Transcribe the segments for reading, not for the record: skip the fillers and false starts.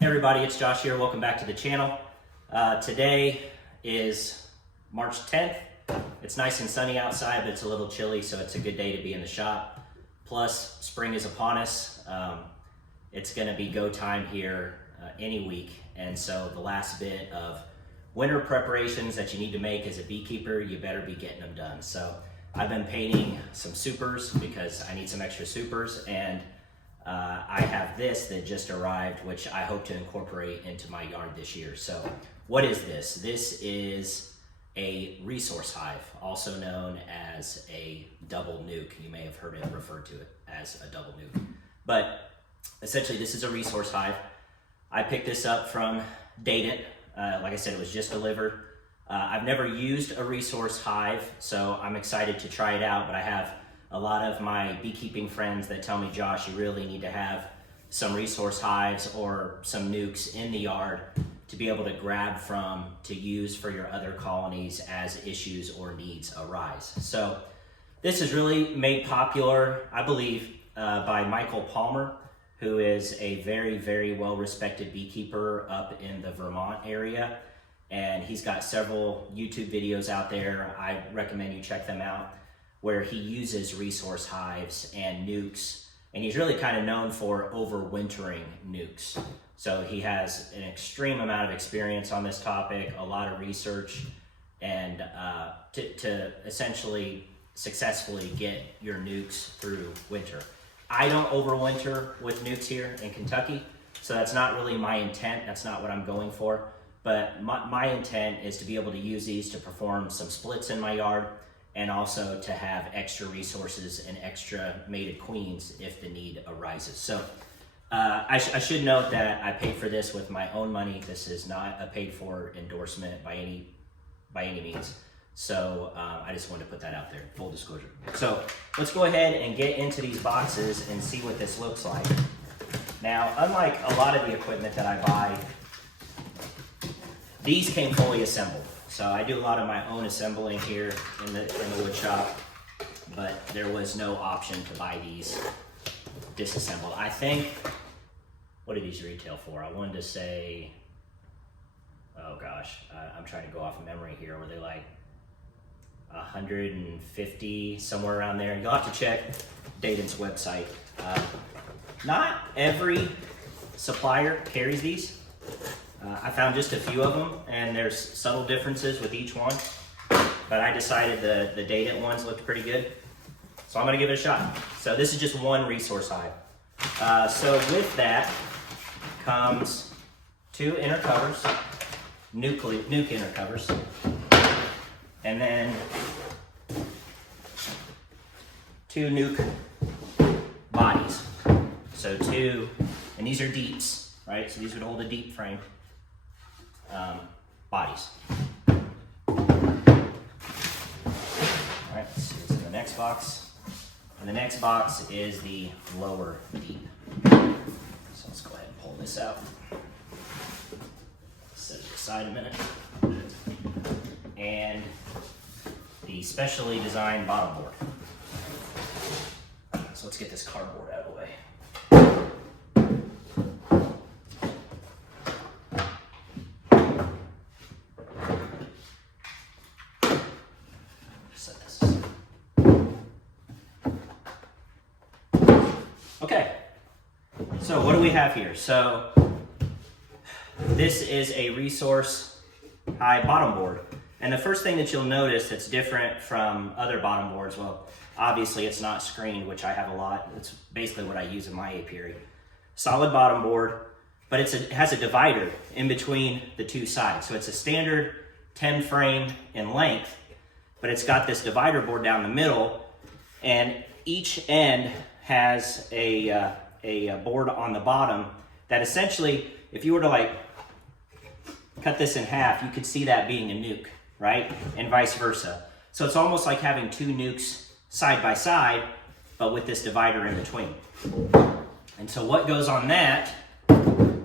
Hey everybody, it's Josh here. Welcome back to the channel. Today is March 10th. It's nice and sunny outside, but it's a little chilly, so it's a good day to be in the shop. Plus, spring is upon us. It's gonna be go time here any week, and so the last bit of winter preparations that you need to make as a beekeeper, you better be getting them done. So I've been painting some supers because I need some extra supers, and I have this that just arrived, which I hope to incorporate into my yard this year. So what is this? This is a resource hive, also known as a double nuke. You may have heard it referred to it as a double nuke. But essentially this is a resource hive. I picked this up from Dayton. Like I said, it was just delivered. I've never used a resource hive, so I'm excited to try it out, but I have a lot of my beekeeping friends that tell me, Josh, you really need to have some resource hives or some nukes in the yard to be able to grab from to use for your other colonies as issues or needs arise. So this is really made popular, I believe, by Michael Palmer, who is a very, very well-respected beekeeper up in the Vermont area. And he's got several YouTube videos out there. I recommend you check them out, where he uses resource hives and nukes, and he's really kind of known for overwintering nukes. So he has an extreme amount of experience on this topic, a lot of research, and to essentially successfully get your nukes through winter. I don't overwinter with nukes here in Kentucky, so that's not really my intent. That's not what I'm going for. But my intent is to be able to use these to perform some splits in my yard, and also to have extra resources and extra mated queens if the need arises. So I should note that I paid for this with my own money. This is not a paid for endorsement by any means. So I just wanted to put that out there, full disclosure. So let's go ahead and get into these boxes and see what this looks like. Now, unlike a lot of the equipment that I buy, these came fully assembled. So I do a lot of my own assembling here in the wood shop, but there was no option to buy these disassembled. I think, what did these retail for? I wanted to say, oh gosh, I'm trying to go off of memory here. Were they like 150, somewhere around there? You'll have to check Dayton's website. Not every supplier carries these. I found just a few of them, and there's subtle differences with each one, but I decided the Dayton ones looked pretty good, so I'm gonna give it a shot. So this is just one resource hive. So with that comes two inner covers, nuke inner covers, and then two nuke bodies. So two, and these are deeps, right? So these would hold a deep frame. Bodies. All right, let's see what's in the next box. And the next box is the lower deep. So let's go ahead and pull this out. Set it aside a minute. And the specially designed bottom board. So let's get this cardboard out of the way. Okay, so what do we have here? So this is a resource hive bottom board. And the first thing that you'll notice that's different from other bottom boards, well, obviously it's not screened, which I have a lot. It's basically what I use in my apiary. Solid bottom board, but it has a divider in between the two sides. So it's a standard 10 frame in length, but it's got this divider board down the middle, and each end has a board on the bottom that essentially, if you were to like cut this in half, you could see that being a nuke, right? And vice versa. So it's almost like having two nukes side by side, but with this divider in between. And so what goes on that, I'll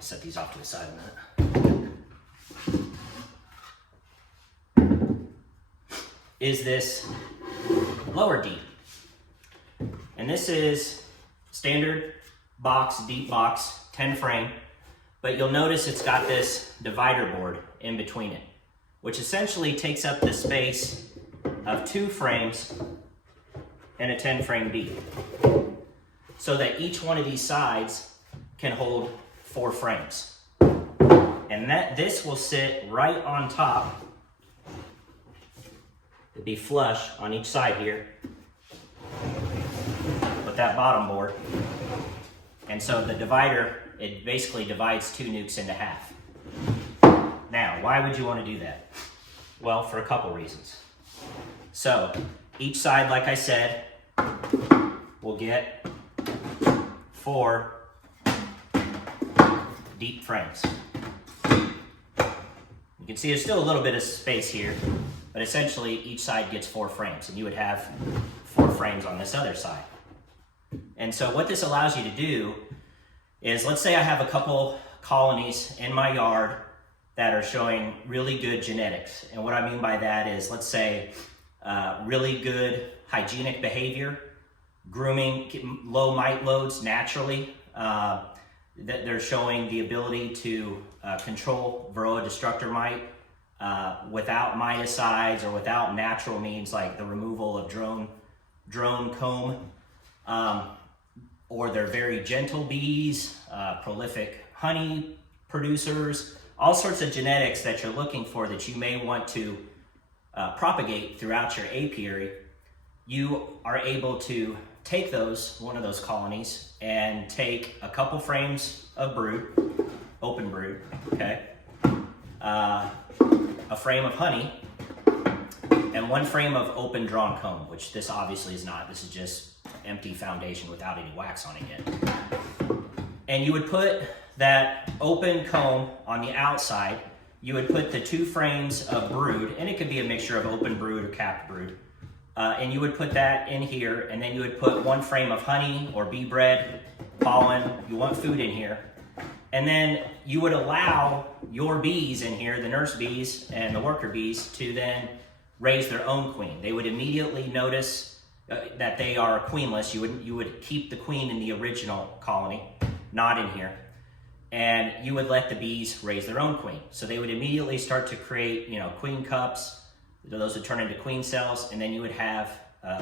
set these off to the side a minute, is this lower deep. And this is standard box, deep box, 10 frame. but you'll notice it's got this divider board in between it, which essentially takes up the space of 2 frames and a 10-frame bead, so that each one of these sides can hold 4 frames. And this will sit right on top. It'd be flush on each side here with that bottom board. And so the divider, it basically divides 2 nukes into half. Now, why would you want to do that? Well, for a couple reasons. So each side, like I said, will get 4 deep frames. You can see there's still a little bit of space here, but essentially each side gets 4 frames, and you would have 4 frames on this other side. And so what this allows you to do is, let's say I have a couple colonies in my yard that are showing really good genetics. And what I mean by that is, let's say really good hygienic behavior, grooming, low mite loads naturally, that they're showing the ability to control Varroa destructor mite without miticides or without natural means like the removal of drone comb, or they're very gentle bees, prolific honey producers, all sorts of genetics that you're looking for that you may want to propagate throughout your apiary. You are able to take one of those colonies and take a couple frames of brood, open brood, okay, a frame of honey, and 1 frame of open drawn comb, which this obviously is not. This is just empty foundation without any wax on it yet. And you would put that open comb on the outside. You would put the 2 frames of brood, and it could be a mixture of open brood or capped brood. And you would put that in here, and then you would put 1 frame of honey or bee bread, pollen. You want food in here. And then you would allow your bees in here, the nurse bees and the worker bees, to then raise their own queen. They would immediately notice that they are queenless. You would keep the queen in the original colony, not in here. And you would let the bees raise their own queen. So they would immediately start to create, queen cups. Those would turn into queen cells, and then you would have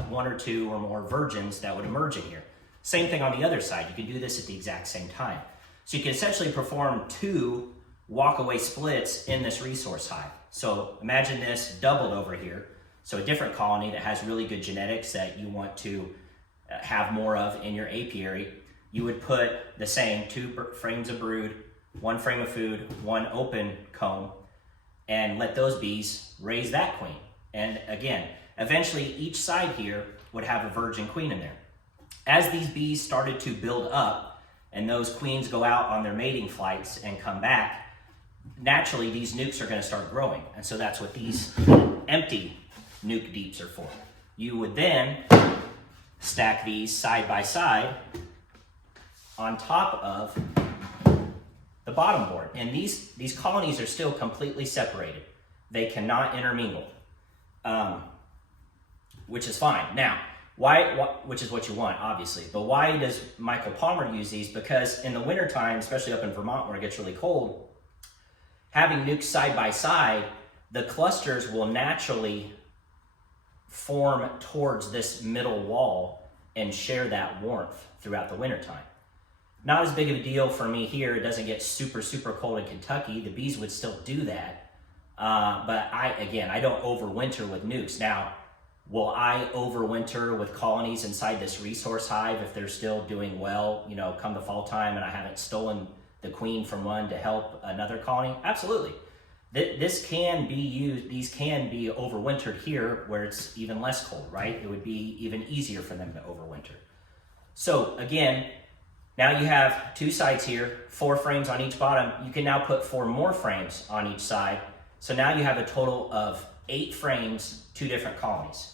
1 or 2 or more virgins that would emerge in here. Same thing on the other side. You can do this at the exact same time. So you can essentially perform 2 walk-away splits in this resource hive. So imagine this doubled over here. So a different colony that has really good genetics that you want to have more of in your apiary. You would put the same 2 frames of brood, 1 frame of food, 1 open comb, and let those bees raise that queen. And again, eventually each side here would have a virgin queen in there. As these bees started to build up and those queens go out on their mating flights and come back, naturally these nukes are going to start growing. And so that's what these empty nuke deeps are for. You would then stack these side by side on top of the bottom board. And these colonies are still completely separated. They cannot intermingle, which is fine. Now, which is what you want, obviously. But why does Michael Palmer use these? Because in the wintertime, especially up in Vermont where it gets really cold, having nukes side by side, the clusters will naturally form towards this middle wall and share that warmth throughout the wintertime. Not as big of a deal for me here. It doesn't get super, super cold in Kentucky. The bees would still do that. But I don't overwinter with nukes. Now, will I overwinter with colonies inside this resource hive if they're still doing well, come the fall time and I haven't stolen the queen from one to help another colony? Absolutely. This can be used, these can be overwintered here where it's even less cold, right? It would be even easier for them to overwinter. So again, now you have 2 sides here, 4 frames on each bottom. You can now put 4 more frames on each side. So now you have a total of 8 frames, 2 different colonies.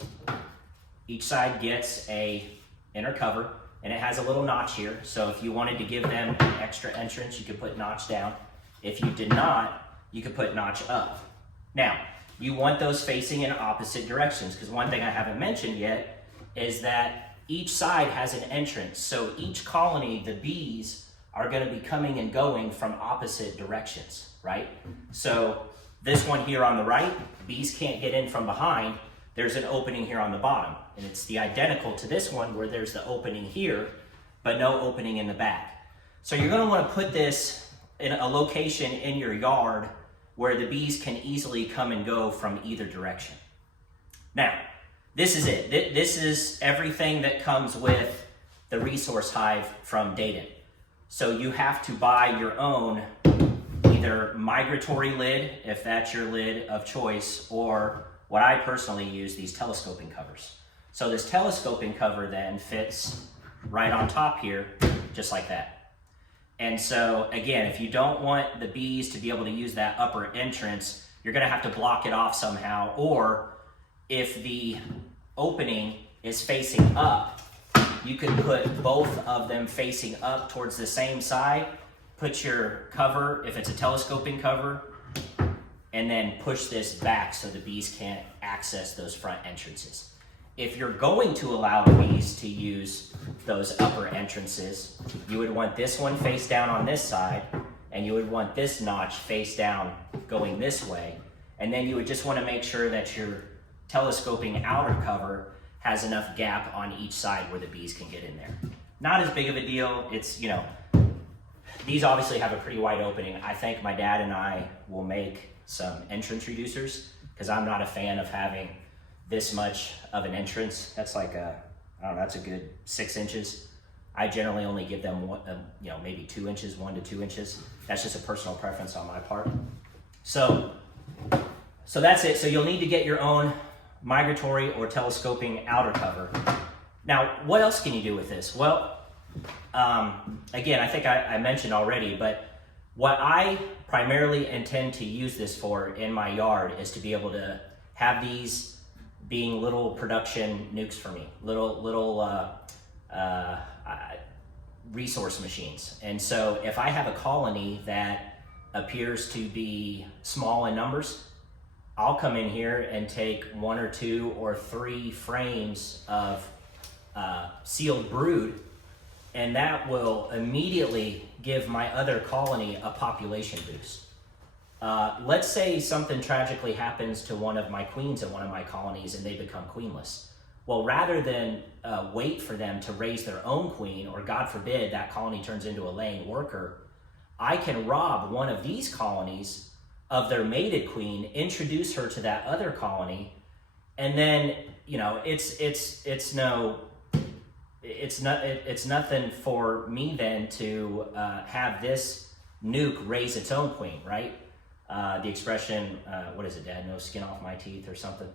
Each side gets a inner cover, and it has a little notch here. So if you wanted to give them an extra entrance, you could put notch down. If you did not, you could put notch up. Now, you want those facing in opposite directions, because one thing I haven't mentioned yet is that each side has an entrance. So each colony, the bees are going to be coming and going from opposite directions, right? So this one here on the right, bees can't get in from behind. There's an opening here on the bottom, and it's the identical to this one where there's the opening here, but no opening in the back. So you're going to want to put this in a location in your yard where the bees can easily come and go from either direction. Now, this is it. This is everything that comes with the Resource Hive from Dayton. So you have to buy your own either migratory lid, if that's your lid of choice, or what I personally use, these telescoping covers. So this telescoping cover then fits right on top here, just like that. And so again, if you don't want the bees to be able to use that upper entrance, you're gonna have to block it off somehow, or if the opening is facing up, you could put both of them facing up towards the same side, put your cover, if it's a telescoping cover, and then push this back so the bees can't access those front entrances. If you're going to allow the bees to use those upper entrances, you would want this one face down on this side, and you would want this notch face down going this way. And then you would just want to make sure that your telescoping outer cover has enough gap on each side where the bees can get in there. Not as big of a deal. It's, you know, these obviously have a pretty wide opening. I think my dad and I will make some entrance reducers because I'm not a fan of having this much of an entrance. That's like I don't know, that's a good 6 inches. I generally only give them you know, maybe 2 inches, 1 to 2 inches. That's just a personal preference on my part. So that's it. So you'll need to get your own migratory or telescoping outer cover. Now, what else can you do with this? Well, again, I think I mentioned already, but what I primarily intend to use this for in my yard is to be able to have these being little production nukes for me, little resource machines. And so if I have a colony that appears to be small in numbers, I'll come in here and take 1 or 2 or 3 frames of sealed brood, and that will immediately give my other colony a population boost. Let's say something tragically happens to one of my queens in one of my colonies and they become queenless. Well, rather than wait for them to raise their own queen, or God forbid that colony turns into a laying worker, I can rob one of these colonies of their mated queen, introduce her to that other colony, and then, you know, it's nothing for me then to have this nuke raise its own queen, right? The expression, what is it, Dad? No skin off my teeth or something.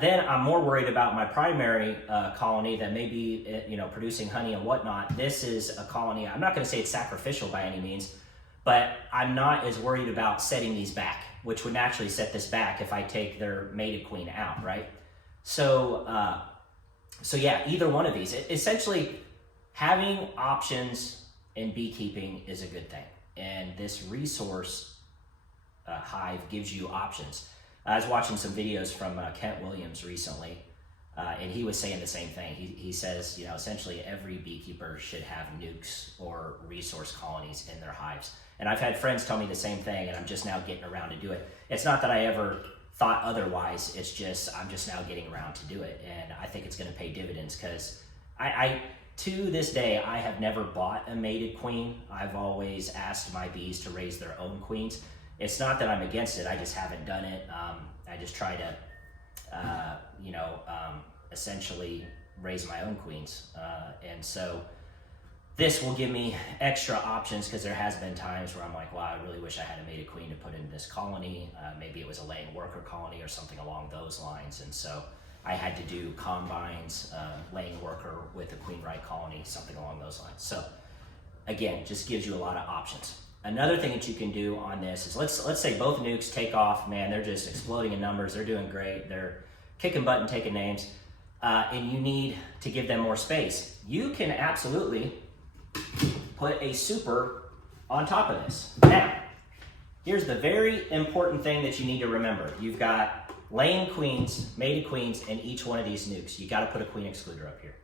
Then I'm more worried about my primary colony that may be, you know, producing honey and whatnot. This is a colony, I'm not going to say it's sacrificial by any means, but I'm not as worried about setting these back, which would naturally set this back if I take their mated queen out, right? So yeah, either one of these. Essentially, having options in beekeeping is a good thing. And this Resource Hive gives you options. I was watching some videos from Kent Williams recently, and he was saying the same thing. He says, you know, essentially every beekeeper should have nukes or resource colonies in their hives. And I've had friends tell me the same thing, and I'm just now getting around to do it. It's not that I ever thought otherwise, it's just I'm just now getting around to do it, and I think it's going to pay dividends because I to this day I have never bought a mated queen. I've always asked my bees to raise their own queens. It's not that I'm against it, I just haven't done it. I just try to essentially raise my own queens, and so this will give me extra options because there has been times where I'm like, wow, I really wish I had a mated queen to put in this colony. Maybe it was a laying worker colony or something along those lines. And so I had to do combines, laying worker with a queen right colony, something along those lines. So again, just gives you a lot of options. Another thing that you can do on this is let's say both nukes take off, man, they're just exploding in numbers. They're doing great. They're kicking butt and taking names. And you need to give them more space. You can absolutely put a super on top of this. Now, here's the very important thing that you need to remember. You've got laying queens, mated queens in each one of these nukes. You got to put a queen excluder up here.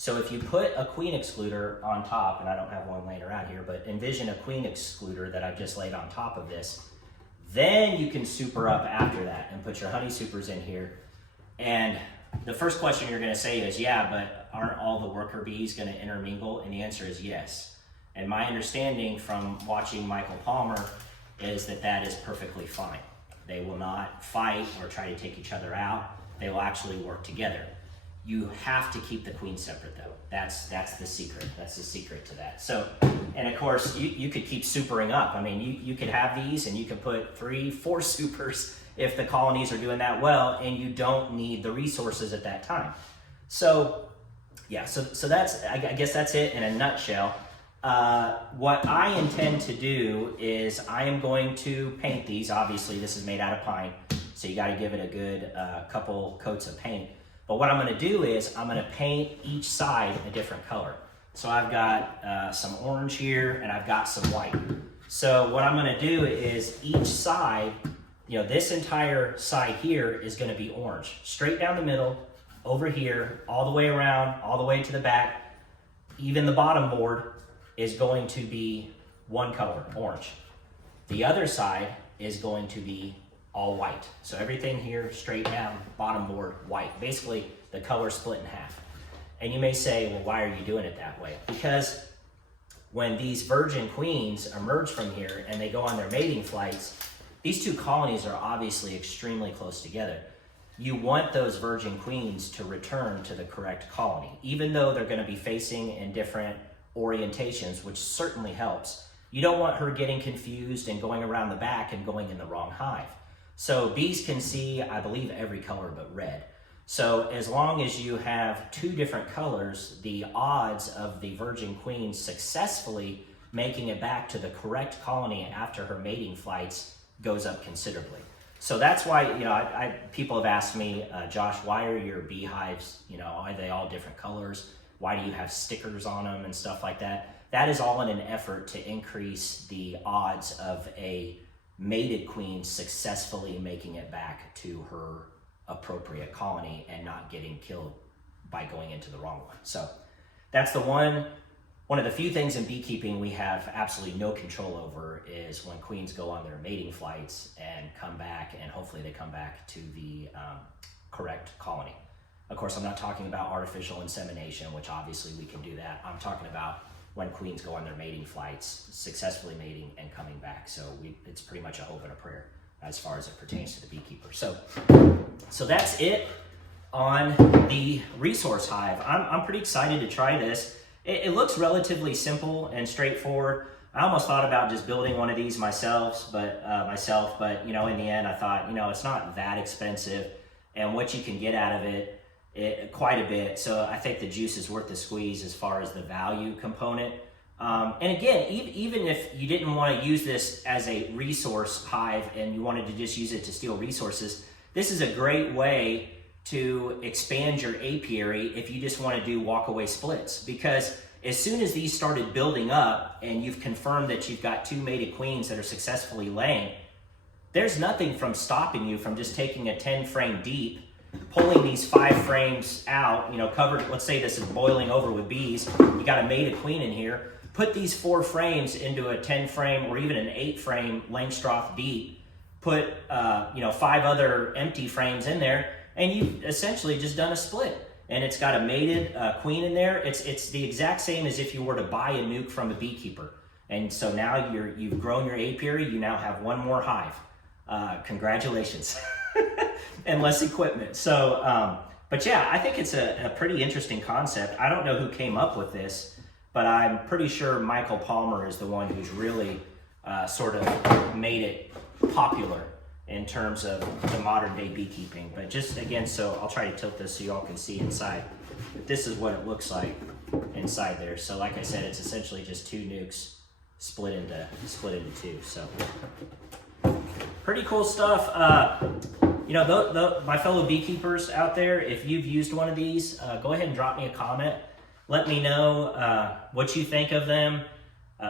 So if you put a queen excluder on top, and I don't have one laying around here, but envision a queen excluder that I've just laid on top of this, then you can super up after that and put your honey supers in here. And the first question you're gonna say is, yeah, but aren't all the worker bees gonna intermingle? And the answer is yes. And my understanding from watching Michael Palmer is that that is perfectly fine. They will not fight or try to take each other out. They will actually work together. You have to keep the queen separate though. That's the secret. That's the secret to that. So, and of course, you could keep supering up. I mean, you could have these and you can put 3, 4 supers if the colonies are doing that well, and you don't need the resources at that time. So, yeah, so that's, I guess that's it in a nutshell. What I intend to do is I am going to paint these. Obviously, this is made out of pine, so you got to give it a good couple coats of paint. But what I'm going to do is I'm going to paint each side a different color. So I've got some orange here and I've got some white. So what I'm going to do is each side, you know, this entire side here is going to be orange, straight down the middle, over here, all the way around, all the way to the back. Even the bottom board is going to be one color, orange. The other side is going to be all white. So everything here straight down, bottom board, white. Basically, the color split in half. And you may say, well, why are you doing it that way? Because when these virgin queens emerge from here and they go on their mating flights, these two colonies are obviously extremely close together. You want those virgin queens to return to the correct colony, even though they're going to be facing in different orientations, which certainly helps. You don't want her getting confused and going around the back and going in the wrong hive. So bees can see, I believe, every color but red. So as long as you have 2 different colors, the odds of the virgin queen successfully making it back to the correct colony after her mating flights goes up considerably. So that's why, you know, people have asked me, Josh, why are your beehives, you know, are they all different colors? Why do you have stickers on them and stuff like that? That is all in an effort to increase the odds of a mated queen successfully making it back to her appropriate colony and not getting killed by going into the wrong one. So that's the one of the few things in beekeeping we have absolutely no control over is when queens go on their mating flights and come back, and hopefully they come back to the correct colony. Of course, I'm not talking about artificial insemination, which obviously we can do that. I'm talking about when queens go on their mating flights, successfully mating and coming back. So it's pretty much a hope and a prayer as far as it pertains to the beekeeper. So that's it on the Resource Hive. I'm pretty excited to try this. It looks relatively simple and straightforward. I almost thought about just building one of these myself, but you know, in the end I thought, you know, it's not that expensive, and what you can get out of it quite a bit. So I think the juice is worth the squeeze as far as the value component. And again, even if you didn't want to use this as a resource hive and you wanted to just use it to steal resources, this is a great way to expand your apiary if you just want to do walkaway splits. Because as soon as these started building up and you've confirmed that you've got 2 mated queens that are successfully laying, there's nothing from stopping you from just taking a 10 frame deep, pulling these 5 frames out, you know, covered, let's say this is boiling over with bees, you got a mated queen in here, put these 4 frames into a 10 frame or even an 8 frame Langstroth deep, put, you know, 5 other empty frames in there, and you've essentially just done a split. And it's got a mated queen in there. It's the exact same as if you were to buy a nuke from a beekeeper. And so now you've grown your apiary, you now have 1 more hive. Congratulations. And less equipment. So, but yeah, I think it's a pretty interesting concept. I don't know who came up with this, but I'm pretty sure Michael Palmer is the one who's really sort of made it popular in terms of the modern day beekeeping. But just again, so I'll try to tilt this so you all can see inside. But this is what it looks like inside there. So like I said, it's essentially just 2 nukes split into 2. So pretty cool stuff. You know, my fellow beekeepers out there, if you've used one of these, go ahead and drop me a comment. Let me know what you think of them,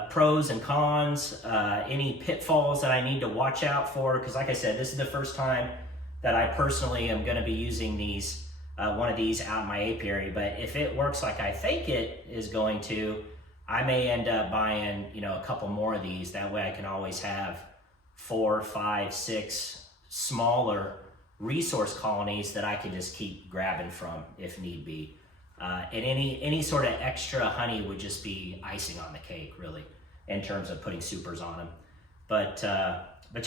pros and cons, any pitfalls that I need to watch out for. Because like I said, this is the first time that I personally am going to be using these one of these out in my apiary. But if it works like I think it is going to, I may end up buying, you know, a couple more of these. That way I can always have 4, 5, 6 smaller resource colonies that I can just keep grabbing from if need be. And any sort of extra honey would just be icing on the cake, really, in terms of putting supers on them. But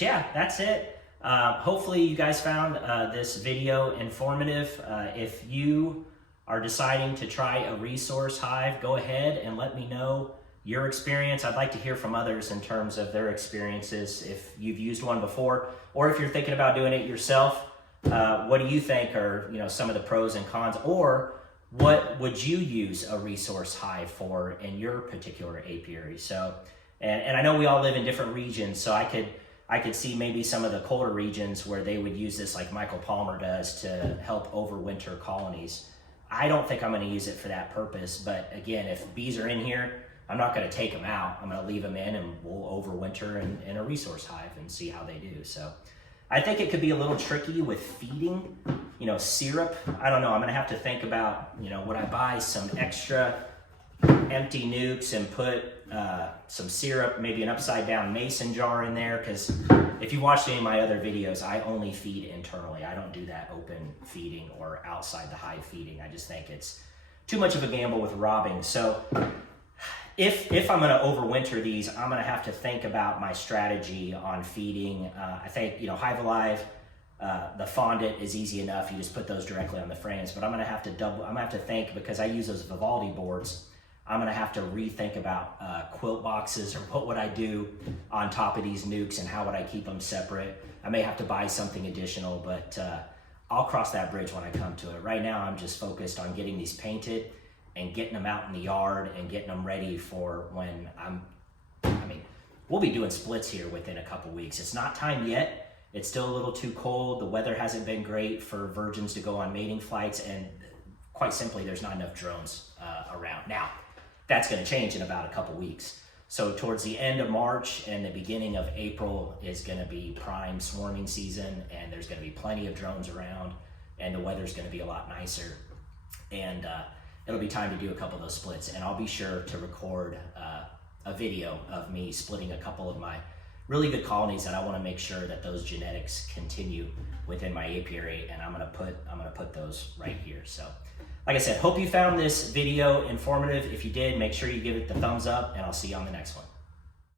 yeah, that's it. Hopefully you guys found this video informative. If you are deciding to try a resource hive, go ahead and let me know your experience. I'd like to hear from others in terms of their experiences. If you've used one before, or if you're thinking about doing it yourself, what do you think are, you know, some of the pros and cons, or what would you use a resource hive for in your particular apiary? So, and I know we all live in different regions, so I could see maybe some of the colder regions where they would use this like Michael Palmer does to help overwinter colonies. I don't think I'm going to use it for that purpose, but again, if bees are in here, I'm not going to take them out. I'm going to leave them in and we'll overwinter in a resource hive and see how they do. So I think it could be a little tricky with feeding, you know, syrup. I don't know. I'm going to have to think about, you know, would I buy some extra empty nukes and put some syrup, maybe an upside down mason jar in there? Because if you watched any of my other videos, I only feed internally. I don't do that open feeding or outside the hive feeding. I just think it's too much of a gamble with robbing. So if I'm going to overwinter these, I'm going to have to think about my strategy on feeding. I think, you know, Hive Alive, the fondant is easy enough. You just put those directly on the frames, but I'm going to have to think, because I use those Vivaldi boards, I'm going to have to rethink about quilt boxes, or what would I do on top of these nukes and how would I keep them separate. I may have to buy something additional, but I'll cross that bridge when I come to it. Right now, I'm just focused on getting these painted and getting them out in the yard and getting them ready for when we'll be doing splits here within a couple weeks. It's not time yet. It's still a little too cold. The weather hasn't been great for virgins to go on mating flights, and quite simply, there's not enough drones around. Now, that's going to change in about a couple weeks. So towards the end of March and the beginning of April is going to be prime swarming season, and there's going to be plenty of drones around, and the weather's going to be a lot nicer. And it'll be time to do a couple of those splits, and I'll be sure to record a video of me splitting a couple of my really good colonies that I want to make sure that those genetics continue within my apiary, and I'm gonna put those right here. So like I said, hope you found this video informative. If you did, make sure you give it the thumbs up, and I'll see you on the next one.